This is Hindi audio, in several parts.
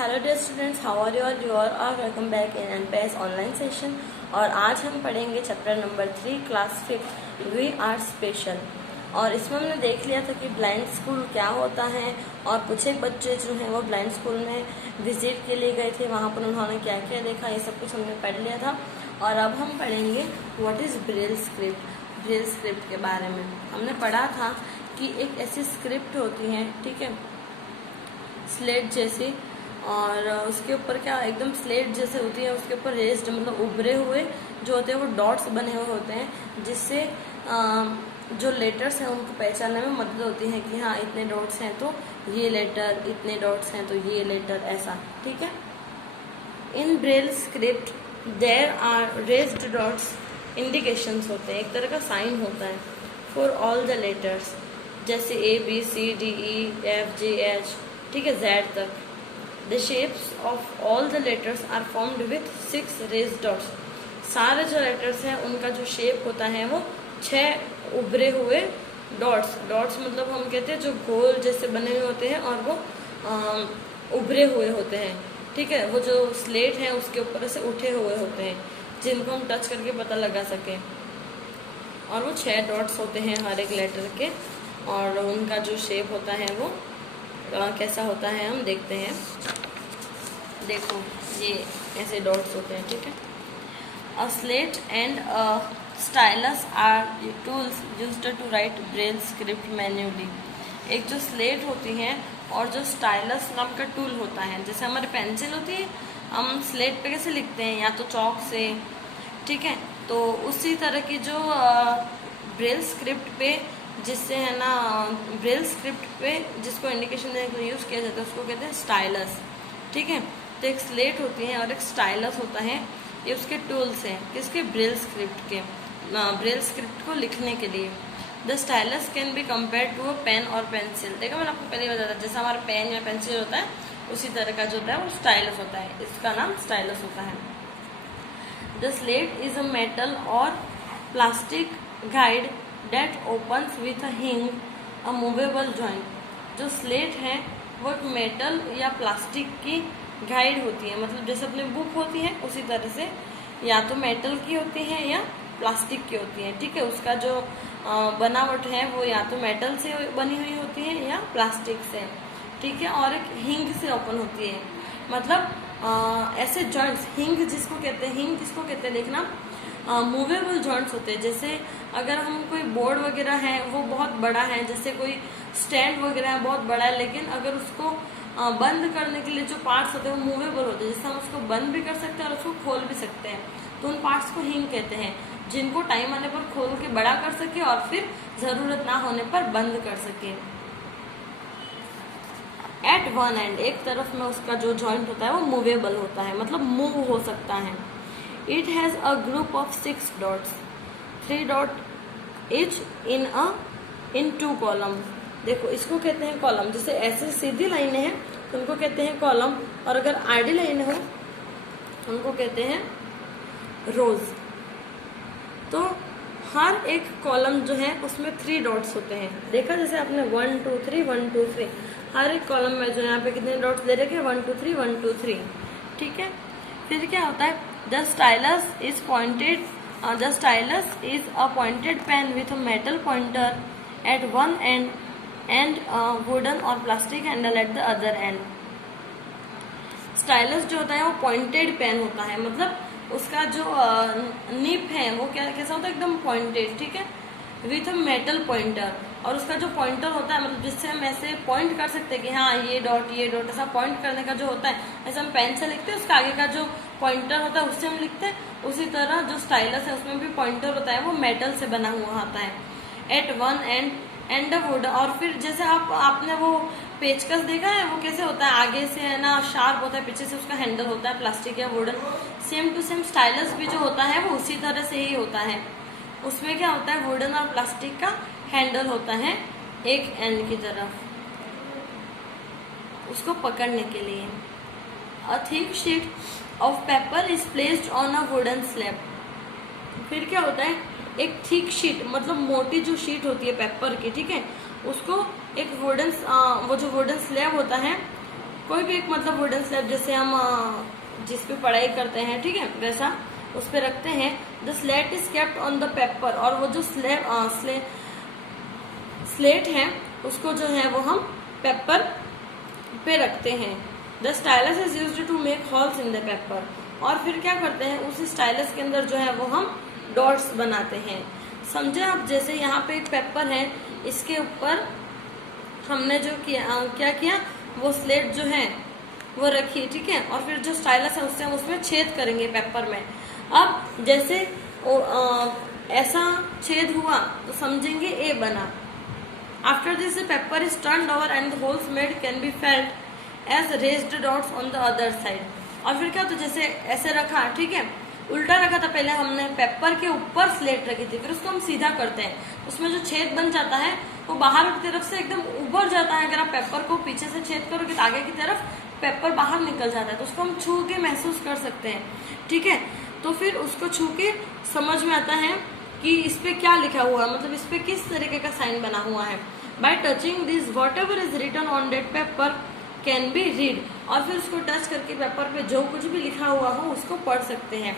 Hello dear students, how are you are welcome back in NPS online session. और आज हम पढ़ेंगे chapter number 3 class 5 we are special. और इसमें हमने देख लिया था कि ब्लाइंड स्कूल क्या होता है और कुछ एक बच्चे जो हैं वो ब्लाइंड स्कूल में विजिट के लिए गए थे, वहाँ पर उन्होंने क्या क्या देखा, ये सब कुछ हमने पढ़ लिया था। और अब हम पढ़ेंगे what is Braille script. Braille script के बारे में हमने पढ़ा था कि एक ऐसी स्क्रिप्ट होती है, ठीक है, स्लेट जैसी, और उसके ऊपर क्या एकदम स्लेट जैसे होती है, उसके ऊपर रेस्ड मतलब उभरे हुए जो होते हैं वो डॉट्स बने हुए होते हैं, जिससे जो लेटर्स हैं उनको पहचानने में मदद होती है कि हाँ इतने डॉट्स हैं तो ये लेटर, इतने डॉट्स हैं तो ये लेटर, ऐसा, ठीक है। In braille script there are raised dots indications होते हैं, एक तरह का साइन होता है फॉर ऑल द लेटर्स, जैसे ABCDEFGH, ठीक है, Z तक। The shapes of all the letters are formed with 6 raised dots। सारे जो लेटर्स हैं उनका जो शेप होता है वो 6 उभरे हुए डॉट्स, डॉट्स मतलब हम कहते हैं जो गोल जैसे बने हुए होते हैं और वो उभरे हुए होते हैं, ठीक है, वो जो स्लेट है उसके ऊपर से उठे हुए होते हैं जिनको हम टच करके पता लगा सकें। और वो 6 डॉट्स होते हैं हर एक लेटर के, और उनका जो शेप होता है वो कैसा होता है हम देखते हैं। देखो ये ऐसे डॉट्स होते हैं, ठीक है। A slate and a stylus are tools used to write Braille script manually. एक जो स्लेट होती है और जो स्टाइलस नाम का टूल होता है, जैसे हमारी पेंसिल होती है, हम स्लेट पे कैसे लिखते हैं, या तो चौक से, ठीक है, तो उसी तरह की जो ब्रेल स्क्रिप्ट पे जिससे है ना, ब्रेल स्क्रिप्ट पे जिसको इंडिकेशन देने के लिए यूज़ किया जाता है उसको कहते हैं स्टाइलस, ठीक है। तो एक स्लेट होती है और एक स्टाइलस होता है, ये उसके टूल्स हैं किसके, ब्रेल स्क्रिप्ट के, ब्रेल स्क्रिप्ट को लिखने के लिए। The stylus can be compare to a pen और पेंसिल। देखो मैंने आपको पहले बताया था, जैसे हमारा पेन या पेंसिल होता है उसी तरह का जो होता है वो स्टाइलस होता है, इसका नाम स्टाइलस होता है। The slate is a metal or plastic guide that opens with a hinge a movable joint. जो स्लेट है वो एक मेटल या प्लास्टिक की गाइड होती है, मतलब जैसे अपनी बुक होती है उसी तरह से, या तो मेटल की होती है या प्लास्टिक की होती है, ठीक है। उसका जो बनावट है वो या तो मेटल से बनी हुई होती है या प्लास्टिक से, ठीक है। और एक हिंग से ओपन होती है, मतलब ऐसे जॉइंट्स, हिंग जिसको कहते हैं, हिंग किसको कहते हैं देखना, मूवेबल जॉइंट्स होते हैं। जैसे अगर हम कोई बोर्ड वगैरह है वो बहुत बड़ा है, जैसे कोई स्टैंड वगैरह है बहुत बड़ा है, लेकिन अगर उसको बंद करने के लिए जो पार्ट्स होते हैं वो मूवेबल होते हैं, जैसे हम उसको बंद भी कर सकते हैं और उसको खोल भी सकते हैं, तो उन पार्ट्स को हिंग कहते हैं, जिनको टाइम आने पर खोल के बड़ा कर सके और फिर ज़रूरत ना होने पर बंद कर सके। एट वन एंड, एक तरफ में उसका जो जॉइंट होता है वो मूवेबल होता है, मतलब मूव हो सकता है। It has a group of 6 dots, 3 dot each in 2 column। देखो इसको कहते हैं कॉलम, जैसे ऐसे सीधी लाइनें हैं तो उनको कहते हैं कॉलम, और अगर आडी लाइनें हो उनको कहते हैं रोज। तो हर एक कॉलम जो है उसमें 3 डॉट्स होते हैं, देखा जैसे आपने 1 2 3 1 2 3, हर एक कॉलम में जो यहाँ पे कितने डॉट्स दे रखे हैं, 1 2 3 1 2 3, ठीक है। फिर क्या होता है, The stylus is a pointed pen with a metal pointer at one end and a wooden or plastic handle at the other end। Stylus जो होता है वो पॉइंटेड पेन होता है, मतलब उसका जो निप है वो कैसा होता है, एकदम पॉइंटेड, ठीक है, विथ अ मेटल पॉइंटर। और उसका जो पॉइंटर होता है, मतलब जिससे हम ऐसे पॉइंट कर सकते हैं कि हाँ ये डॉट, ऐसा पॉइंट करने का जो होता है, ऐसे हम पेन से लिखते हैं, उसका आगे का जो पॉइंटर होता है उससे हम लिखते हैं, उसी तरह जो स्टाइलस है उसमें भी पॉइंटर होता है वो मेटल से बना हुआ आता है। एट वन एंड वुड, और फिर जैसे आपने वो पेचकस देखा है वो कैसे होता है, आगे से है ना शार्प होता है, पीछे से उसका हैंडल होता है प्लास्टिक या wooden. Same to same stylus भी जो होता है वो उसी तरह से ही होता है, उसमें क्या होता है, वुडन और प्लास्टिक का हैंडल होता है एक एंड की तरफ उसको पकड़ने के लिए। A thick sheet of paper is placed on a wooden slab. फिर क्या होता है, एक थिक शीट मतलब मोटी जो शीट होती है पेपर की, ठीक है, उसको एक वुडन वो जो वुडन स्लैब होता है कोई भी एक मतलब वुडन स्लैब जैसे हम जिस पे पढ़ाई करते हैं, ठीक है, वैसा उस पे रखते हैं। The slate is kept on the paper, और वो जो स्लेट है उसको जो है वो हम पेपर पे रखते हैं। The stylus is used to make holes in the paper, और फिर क्या करते हैं, उस स्टाइलस के अंदर जो है वो हम डॉट्स बनाते हैं। समझे आप? जैसे यहाँ पे एक पेपर है, इसके ऊपर हमने जो क्या किया, वो स्लेट जो है वो रखी, ठीक है, और फिर जो स्टाइलस है उससे हम उसमें छेद करेंगे पेपर में। अब जैसे ऐसा छेद हुआ तो समझेंगे ए बना। After this the paper is turned over and the holes made can be felt as raised dots on the other side. और फिर क्या, तो जैसे ऐसे रखा, ठीक है, उल्टा रखा था पहले हमने, पेपर के ऊपर स्लेट रखी थी, फिर उसको हम सीधा करते हैं, उसमें जो छेद बन जाता है वो बाहर की तरफ से एकदम उभर जाता है। अगर आप पेपर को पीछे से छेद करोगे तो आगे की तरफ पेपर बाहर निकल जाता है, तो उसको हम छू के महसूस कर सकते हैं, ठीक है। तो फिर उसको छू के समझ में आता है कि इस पे क्या लिखा हुआ है, मतलब इस पे किस तरीके का साइन बना हुआ है। By touching this whatever is written on that paper can be read, और फिर उसको टच करके पेपर पे जो कुछ भी लिखा हुआ हो उसको पढ़ सकते हैं।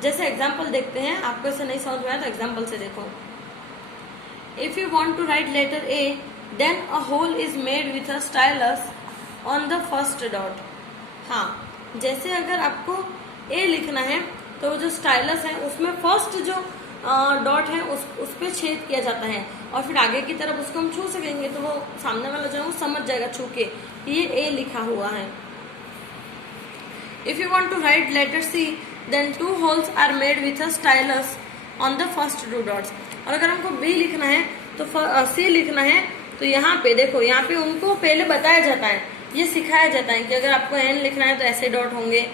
जैसे एग्जाम्पल देखते हैं, आपको ऐसे नहीं समझ में आया तो एग्जाम्पल से देखो। If you want to write letter A then a hole is made with a stylus on the first dot. हाँ, जैसे अगर आपको ए लिखना है तो जो स्टाइलस है उसमें फर्स्ट जो डॉट है उस पे छेद किया जाता है, और फिर आगे की तरफ उसको हम छू सकेंगे तो वो सामने वाला जो है वो समझ जाएगा छू के ये ए लिखा हुआ है। If you want to write letter C then 2 holes are made with a stylus on the first 2 dots. और अगर हमको बी लिखना है तो सी लिखना है तो यहाँ पे देखो, यहाँ पे उनको पहले बताया जाता है, ये सिखाया जाता है कि अगर आपको एन लिखना है तो ऐसे डॉट होंगे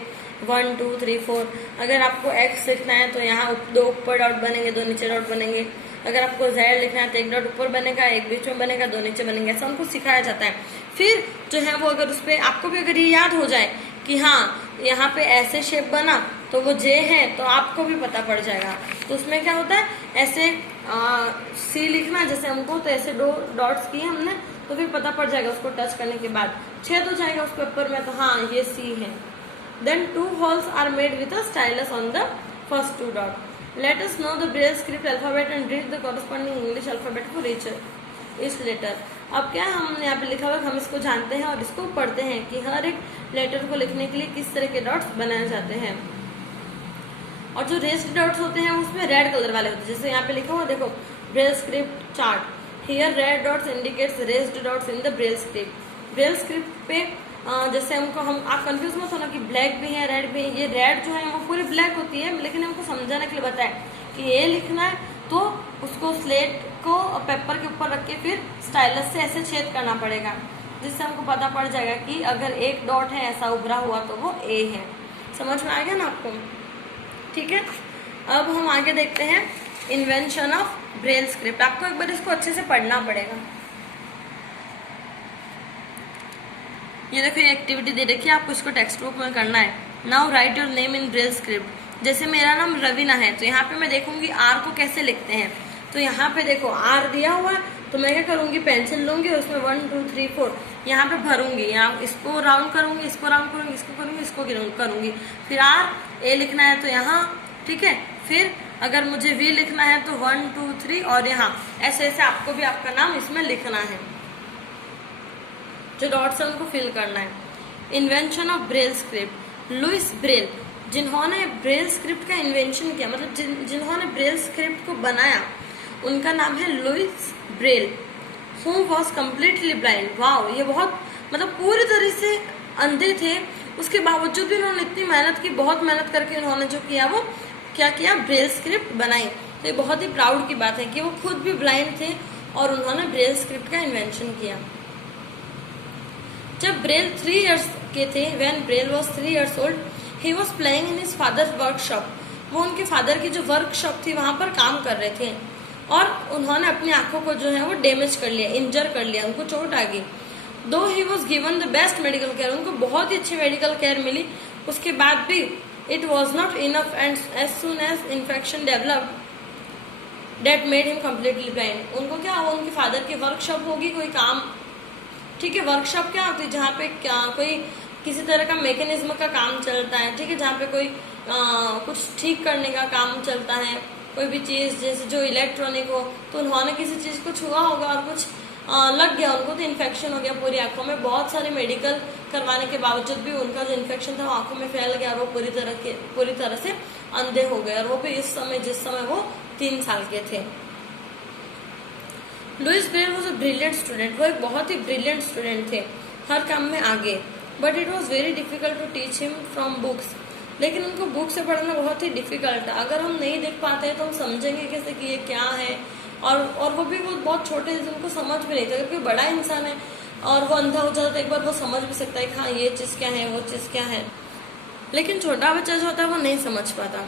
1 2 3 4। अगर आपको एक्स लिखना है तो यहाँ 2 ऊपर डॉट बनेंगे, 2 नीचे डॉट बनेंगे। अगर आपको जेड लिखना है तो 1 डॉट ऊपर बनेगा, 1 बीच में बनेगा, 2 नीचे बनेंगे। ऐसा उनको सिखाया जाता है। फिर जो है वो अगर उस पर आपको भी अगर ये याद हो जाए कि हाँ यहाँ पे ऐसे शेप बना तो वो जे है, तो आपको भी पता पड़ जाएगा। तो उसमें क्या होता है, ऐसे सी लिखना जैसे हमको, तो ऐसे 2 डॉट्स किए हमने तो फिर पता पड़ जाएगा उसको टच करने के बाद, छेद हो जाएगा उस पेपर में तो हाँ ये सी है। Then 2 holes are made with a stylus on the first 2 dots. Let us know the Braille script alphabet and read the corresponding English alphabet for each letter. अब क्या हमने यहाँ पे लिखा हुआ है, हम इसको जानते हैं और इसको पढ़ते हैं कि हर एक लेटर को लिखने के लिए किस तरह के डॉट्स बनाए जाते हैं। और जो रेस्ड डॉट्स होते हैं उसमें रेड कलर वाले होते हैं, जैसे यहाँ पे लिखा हुआ देखो Braille script chart. Here red dots indicates raised dots in the Braille script. Braille script पे जैसे हमको आप कंफ्यूज मत होना कि ब्लैक भी है रेड भी है। ये रेड जो है वो पूरी ब्लैक होती है, लेकिन हमको समझाने के लिए बताया कि ये लिखना है तो उसको स्लेट को पेपर के ऊपर रख के फिर स्टाइलस से ऐसे छेद करना पड़ेगा, जिससे हमको पता पड़ जाएगा कि अगर एक डॉट है ऐसा उभरा हुआ तो वो ए है। समझ में आ गया ना आपको? ठीक है, अब हम आगे देखते हैं इन्वेंशन ऑफ ब्रेल स्क्रिप्ट। आपको एक बार इसको अच्छे से पढ़ना पड़ेगा। ये देखो ये एक्टिविटी दे रखी है, आपको इसको टेक्स्ट बुक में करना है। Now right your name in braille script. जैसे मेरा नाम रवीना है तो यहाँ पे मैं देखूंगी आर को कैसे लिखते हैं। तो यहाँ पे देखो आर दिया हुआ है तो मैं क्या करूंगी, पेंसिल लूंगी और उसमें 1 2 3 4 यहाँ पे भरूंगी। यहाँ इसको राउंड करूंगी, इसको राउंड करूंगी, इसको करूंगी, इसको करूंगी। फिर आर ए लिखना है तो यहाँ, ठीक है। फिर अगर मुझे वी लिखना है तो 1 2 3 और यहाँ ऐसे ऐसे आपको भी आपका नाम इसमें लिखना है। जो डॉट्स है उनको फिल करना है। Invention of Braille script. Louis Braille, जिन्होंने ब्रेल स्क्रिप्ट का इन्वेंशन किया, मतलब जिन्होंने ब्रेल स्क्रिप्ट को बनाया, उनका नाम है Louis Braille, who was completely blind. Wow, ये बहुत मतलब पूरी तरह से अंधे थे, उसके बावजूद भी उन्होंने इतनी मेहनत की, बहुत मेहनत करके उन्होंने जो किया वो क्या किया, ब्रेल स्क्रिप्ट बनाई। तो ये बहुत ही प्राउड की बात है कि वो खुद भी ब्लाइंड थे और उन्होंने ब्रेल स्क्रिप्ट का इन्वेंशन किया। जब ब्रेल 3 years के थे, when Braille was 3 years old, he was playing in his father's workshop. वो उनके फादर की जो वर्कशॉप थी वहां पर काम कर रहे थे और उन्होंने अपनी आंखों को जो है वो डैमेज कर लिया, इंजर कर लिया, उनको चोट आ गई। दो he was given the best medical care, उनको बहुत ही अच्छी मेडिकल केयर मिली, उसके बाद भी it was not enough and as soon as infection developed that made him completely blind. उनको क्या, वो उनके फादर की वर्कशॉप होगी, कोई काम ठीक है। वर्कशॉप क्या होती है, जहाँ पे क्या कोई किसी तरह का मैकेनिज्म का काम चलता है, ठीक है, जहाँ पे कोई कुछ ठीक करने का काम चलता है, कोई भी चीज जैसे जो इलेक्ट्रॉनिक हो, तो उन्होंने किसी चीज को छुआ होगा और कुछ लग गया उनको, तो इन्फेक्शन हो गया पूरी आंखों में। बहुत सारे मेडिकल करवाने के बावजूद भी उनका जो इन्फेक्शन था वो आंखों में फैल गया और वो पूरी तरह से अंधे हो गए, और वो भी इस समय जिस समय वो 3 साल के थे। Louis Braille was a brilliant student, वो एक बहुत ही ब्रिलियंट स्टूडेंट थे, हर काम में आगे। But it was very difficult to teach him from books, लेकिन उनको बुक से पढ़ना बहुत ही डिफिकल्ट है। अगर हम नहीं देख पाते हैं तो हम समझेंगे कैसे कि ये क्या है, और वो भी वो बहुत छोटे हैं, उनको समझ भी नहीं था। अगर कोई बड़ा इंसान है और वो अंधा हो जाता है, एक बार वो समझ भी सकता है कि हाँ ये चीज़ क्या है, वो चीज़ क्या है, लेकिन छोटा बच्चा जो होता है वो नहीं समझ पाता।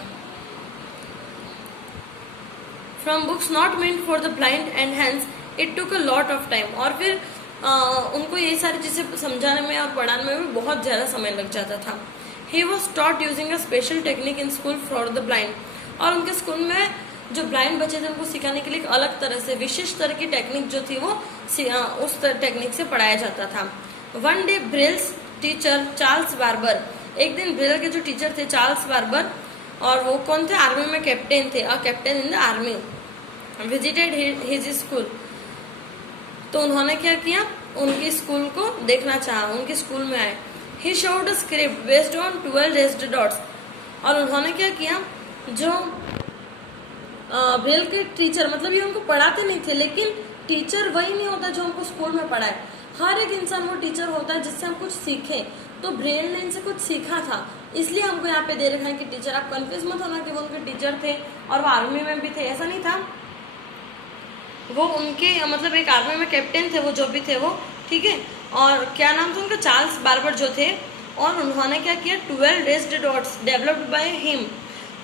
From books not meant for the blind and hands it took a lot of time, और फिर उनको ये सारी चीज़ें समझाने में और पढ़ाने में भी बहुत ज़्यादा समय लग जाता था। He was taught using a special technique in school for the blind, और उनके स्कूल में जो ब्लाइंड बच्चे थे उनको सिखाने के लिए एक अलग तरह से विशिष्ट तरह की टेक्निक जो थी वो उस टेक्निक से पढ़ाया जाता था। One day Braille's teacher Charles Barbier, एक दिन ब्रेल के जो टीचर थे चार्ल्स बार्बर, और वो कौन थे, आर्मी में कैप्टन थे, a captain in the army, visited his school. तो उन्होंने क्या किया, उनके स्कूल को देखना चाहा, उनके स्कूल में आए। He showed a script based on 12 raised dots, और उन्होंने क्या किया, जो ब्रेल के टीचर, मतलब ये उनको पढ़ाते नहीं थे, लेकिन टीचर वही नहीं होता जो हमको स्कूल में पढ़ाए। हर एक इंसान वो टीचर होता है जिससे हम कुछ सीखें, तो ब्रेल ने इनसे कुछ सीखा था, इसलिए हमको यहाँ पे दे रखा है कि टीचर। आप कंफ्यूज मत होना कि वो उनके टीचर थे और वो आर्मी में भी थे, ऐसा नहीं था। वो उनके मतलब एक आर्मी में कैप्टन थे, वो जो भी थे वो, ठीक है। और क्या नाम था उनका, चार्ल्स बार्बर जो थे, और उन्होंने क्या किया, 12 raised dots developed by him,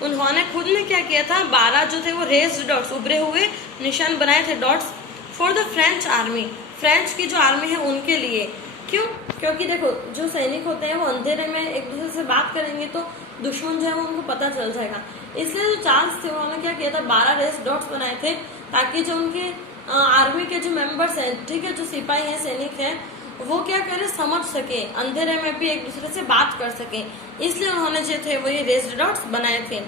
उन्होंने खुद ने क्या किया था, 12 जो थे वो रेज्ड डॉट्स, उभरे हुए निशान बनाए थे, dots, for the French army, French की जो आर्मी है उनके लिए। क्यों, क्योंकि देखो जो सैनिक होते हैं वो अंधेरे में एक दूसरे से बात करेंगे तो दुश्मन जो है वो उनको पता चल जाएगा, इसलिए जो चार्ल्स थे उन्होंने क्या किया था, 12 रेज्ड डॉट्स बनाए थे, ताकि जो उनके आर्मी के जो मेंबर्स हैं, ठीक है, जो सिपाही हैं, सैनिक हैं, वो क्या करे, समझ सके, अंधेरे में भी एक दूसरे से बात कर सके, इसलिए उन्होंने जो थे वो ये रेज्ड डॉट्स बनाए थे,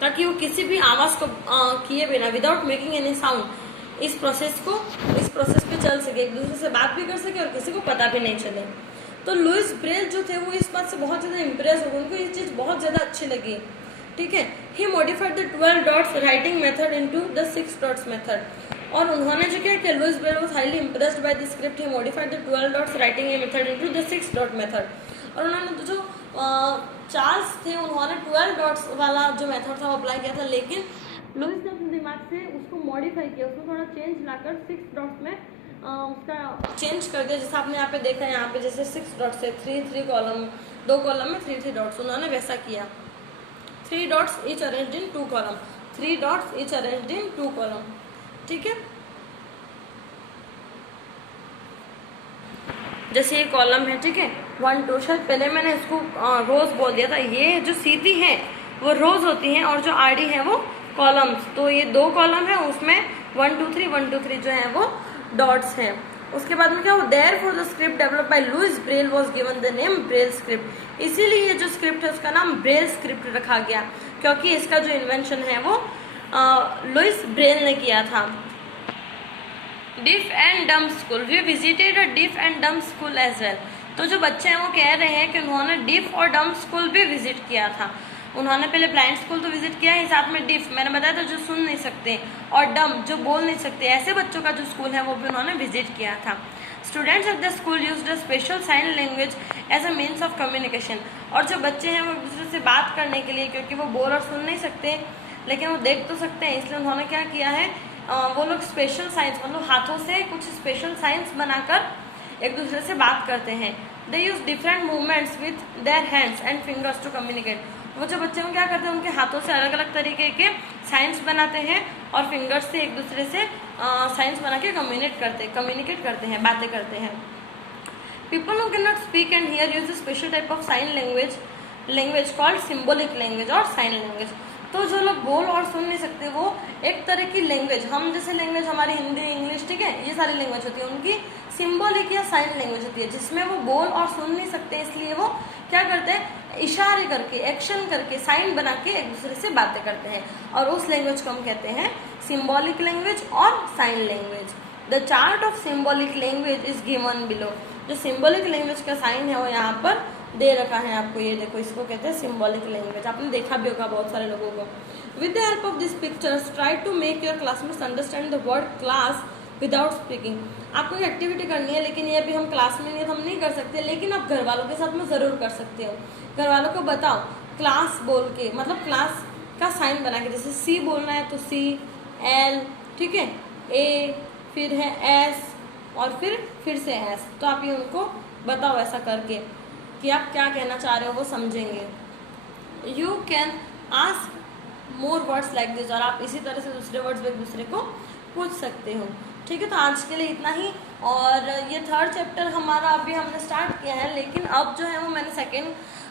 ताकि वो किसी भी आवाज को किए बिना, विदाउट मेकिंग एनी साउंड, इस प्रोसेस पे चल सके, एक दूसरे से बात भी कर सके और किसी को पता भी नहीं चले। तो लुइस ब्रेल जो थे वो इस बात से बहुत ज्यादा इम्प्रेस हो गए, उनको ये चीज बहुत ज्यादा अच्छी लगी, ठीक है। He modified the 12 dots writing method into the 6 dots method, और उन्होंने जो क्या किया, Louis Braille was highly impressed by the script, he modified the 12 dots writing a method into the 6 dot method, और उन्होंने जो चार्ल्स थे उन्होंने 12 डॉट्स वाला जो मेथड था वो अप्लाई किया था, लेकिन लुइस ने अपने दिमाग से उसको मॉडिफाई किया, उसको थोड़ा चेंज लाकर 6 डॉट्स में उसका चेंज कर दिया। जैसे आपने यहाँ पे देखा है, यहाँ पे जैसे 6 डॉट्स है, 3 कॉलम, 2 कॉलम में 3 डॉट्स, उन्होंने वैसा किया, 3 dots each arranged in 2 column, 3 dots each arranged in 2 column, ठीक है। जैसे ये कॉलम है, ठीक है, 1 2, शायद पहले मैंने इसको रोज बोल दिया था, ये जो सीधी है वो रोज होती हैं और जो आड़ी है वो कॉलम्स, तो ये 2 कॉलम है, उसमें 1 2 3 1 2 3 जो है वो डॉट्स हैं। उसके बाद में क्या हुआ, therefore the script develop by Louis Braille was given the name Braille script, इसीलिए ये जो स्क्रिप्ट है उसका नाम ब्रेल स्क्रिप्ट रखा गया, क्योंकि इसका जो इन्वेंशन है वो लुइस ब्रेल ने किया था। Deaf and dumb school, we visited a deaf and dumb school as well, तो जो बच्चे हैं वो कह रहे हैं कि उन्होंने डिफ और डम स्कूल भी विजिट किया था। उन्होंने पहले ब्लाइंड स्कूल तो विजिट किया है, साथ में डिफ, मैंने बताया था जो सुन नहीं सकते, और डम जो बोल नहीं सकते, ऐसे बच्चों का जो स्कूल है वो भी उन्होंने विजिट किया था। Students of the school used a special sign language as a means of communication, और जो बच्चे हैं वो एक दूसरे से बात करने के लिए, क्योंकि वो बोल और सुन नहीं सकते लेकिन वो देख तो सकते हैं, इसलिए उन्होंने क्या किया है, वो लोग स्पेशल साइंस, मतलब हाथों से कुछ स्पेशल साइंस बनाकर एक दूसरे से बात करते हैं। They use different movements with their hands and fingers to communicate, वो जो बच्चे हैं क्या करते हैं, उनके हाथों से अलग अलग तरीके के साइंस बनाते हैं और फिंगर्स से एक दूसरे से साइंस बना के कम्युनिकेट करते हैं, बातें करते हैं। People who can not speak and here use a special type of sine language called symbolic language और साइन लैंग्वेज, तो जो लोग बोल और सुन नहीं सकते वो एक तरह की लैंग्वेज, हम जैसे लैंग्वेज हमारी हिंदी इंग्लिश ठीक है, ये सारी लैंग्वेज होती है, उनकी सिंबॉलिक या साइन लैंग्वेज होती है जिसमें वो बोल और सुन नहीं सकते, इसलिए वो क्या करते हैं, इशारे करके एक्शन करके साइन बना के एक दूसरे से बातें करते हैं, और उस लैंग्वेज को हम कहते हैं सिंबॉलिक लैंग्वेज और sign language. The chart of symbolic language is given below. जो सिंबॉलिक लैंग्वेज का साइन है वो यहाँ पर दे रखा है आपको, ये देखो, इसको कहते हैं सिंबॉलिक लैंग्वेज। आपने देखा भी होगा बहुत सारे लोगों को। With the help of this pictures try to make your classmates understand the word class without speaking. आपको एक एक्टिविटी करनी है, लेकिन ये अभी हम क्लास में नहीं है तो हम नहीं कर सकते, लेकिन आप घर वालों के साथ में ज़रूर कर सकते हो। घर वालों को बताओ क्लास बोल के, मतलब क्लास का साइन बना के, जैसे सी बोलना है तो सी, एल, ठीक है, ए, फिर है एस, और फिर से एस। तो आप ये उनको बताओ ऐसा करके कि आप क्या कहना चाह रहे हो, वो समझेंगे। You can ask more words like this, और आप इसी तरह से दूसरे वर्ड्स एक दूसरे को पूछ सकते हो। ठीक है, तो आज के लिए इतना ही। और ये थर्ड चैप्टर हमारा अभी हमने स्टार्ट किया है, लेकिन अब जो है वो मैंने सेकेंड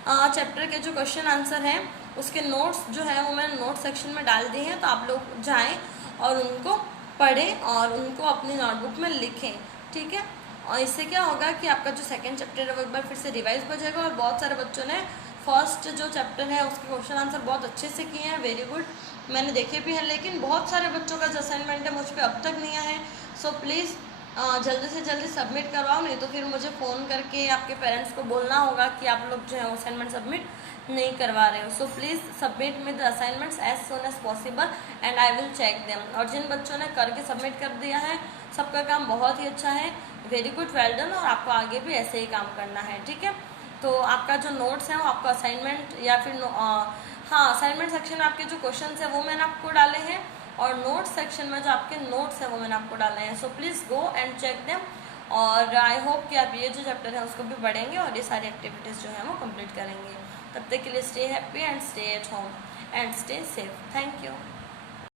चैप्टर के जो क्वेश्चन आंसर हैं उसके नोट्स जो है वो मैंने नोट सेक्शन में डाल दिए हैं, तो आप लोग जाएं और उनको पढ़ें और उनको अपनी नोटबुक में लिखें। ठीक है, और इससे क्या होगा कि आपका जो सेकंड चैप्टर है वो एक बार फिर से रिवाइज हो जाएगा। और बहुत सारे बच्चों ने फर्स्ट जो चैप्टर है उसके क्वेश्चन आंसर बहुत अच्छे से किए हैं, वेरी गुड, मैंने देखे भी हैं। लेकिन बहुत सारे बच्चों का जो असाइनमेंट है मुझ पर अब तक नहीं आया है, सो प्लीज़ जल्दी से जल्दी सबमिट करवाओ, नहीं तो फिर मुझे फ़ोन करके आपके पेरेंट्स को बोलना होगा कि आप लोग जो है असाइनमेंट सबमिट नहीं करवा रहे हो। So please submit with the assignments as soon as possible and I will check them. और जिन बच्चों ने करके सबमिट कर दिया है सबका काम बहुत ही अच्छा है, वेरी गुड, वेल डन, और आपको आगे भी ऐसे ही काम करना है। ठीक है, तो आपका जो नोट्स है वो आपका असाइनमेंट या फिर हाँ, असाइनमेंट सेक्शन में आपके जो क्वेश्चन है वो मैंने आपको डाले हैं, और नोट सेक्शन में जो आपके नोट्स है वो मैंने आपको डाले हैं। So please go and check them, और आई होप कि आप ये जो चैप्टर है उसको भी पढ़ेंगे और ये सारी एक्टिविटीज़ जो है वो कंप्लीट करेंगे। तब तक के लिए stay happy and stay at home and stay safe. Thank you.